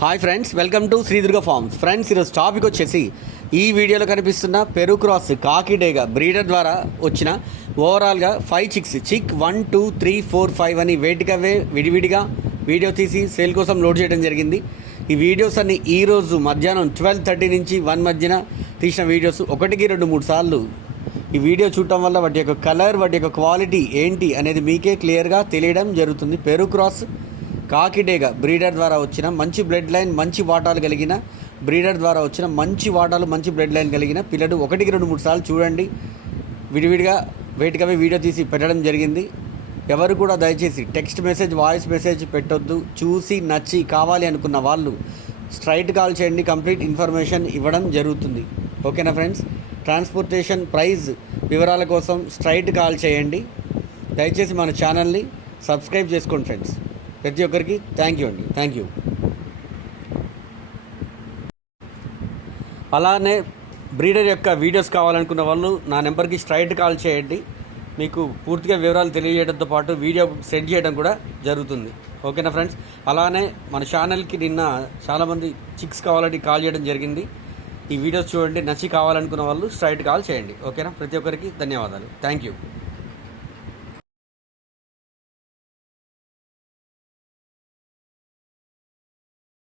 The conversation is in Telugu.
Hi friends, welcome to Sridurga farms. Friends, ఈరోజు టాపిక్ వచ్చేసి ఈ వీడియోలో కనిపిస్తున్న పెరు క్రాస్ కాకిడేగా బ్రీడర్ ద్వారా వచ్చిన ఓవరాల్గా 5 చిక్స్, చిక్ 1 2 3 4 5 అని వేటికవే విడివిడిగా వీడియో తీసి సేల్ కోసం లోడ్ చేయడం జరిగింది. ఈ వీడియోస్ అన్ని ఈరోజు మధ్యాహ్నం 12:30 నుంచి 1 మధ్యన తీసిన వీడియోస్. 1కి 2 3 సార్లు ఈ వీడియో చూడటం వల్ల వాటి యొక్క కలర్, వాటి యొక్క క్వాలిటీ ఏంటి అనేది మీకే క్లియర్గా తెలియడం జరుగుతుంది. పెరు క్రాస్ కాకిడేగా బ్రీడర్ ద్వారా వచ్చిన మంచి బ్లడ్ లైన్, మంచి వాటాలు కలిగిన బ్రీడర్ ద్వారా వచ్చిన మంచి వాటాలు, మంచి బ్లడ్ లైన్ కలిగిన పిల్లలు 1కి 2 3 సార్లు చూడండి. విడివిడిగా వేటికవే వీడియో తీసి పెట్టడం జరిగింది. ఎవరు కూడా దయచేసి టెక్స్ట్ మెసేజ్, వాయిస్ మెసేజ్ పెట్టొద్దు. చూసి నచ్చి కావాలి అనుకున్న వాళ్ళు స్ట్రైట్ కాల్ చేయండి. కంప్లీట్ ఇన్ఫర్మేషన్ ఇవ్వడం జరుగుతుంది. ఓకేనా ఫ్రెండ్స్? ట్రాన్స్పోర్టేషన్ ప్రైస్ వివరాల కోసం స్ట్రైట్ కాల్ చేయండి. దయచేసి మన ఛానల్ని సబ్స్క్రైబ్ చేసుకోండి ఫ్రెండ్స్. ప్రతి ఒక్కరికి థ్యాంక్ యూ అండి. Thank you. అలానే బ్రీడర్ యొక్క వీడియోస్ కావాలనుకున్న వాళ్ళు నా నెంబర్కి స్ట్రైట్ కాల్ చేయండి. మీకు పూర్తిగా వివరాలు తెలియజేయడంతో పాటు వీడియో సెండ్ చేయడం కూడా జరుగుతుంది. ఓకేనా ఫ్రెండ్స్? అలానే మన ఛానల్కి నిన్న చాలామంది చిక్స్ కావాలని కాల్ చేయడం జరిగింది. ఈ వీడియోస్ చూడండి, నచ్చి కావాలనుకున్న వాళ్ళు స్ట్రైట్ కాల్ చేయండి. ఓకేనా? ప్రతి ఒక్కరికి ధన్యవాదాలు. Thank you.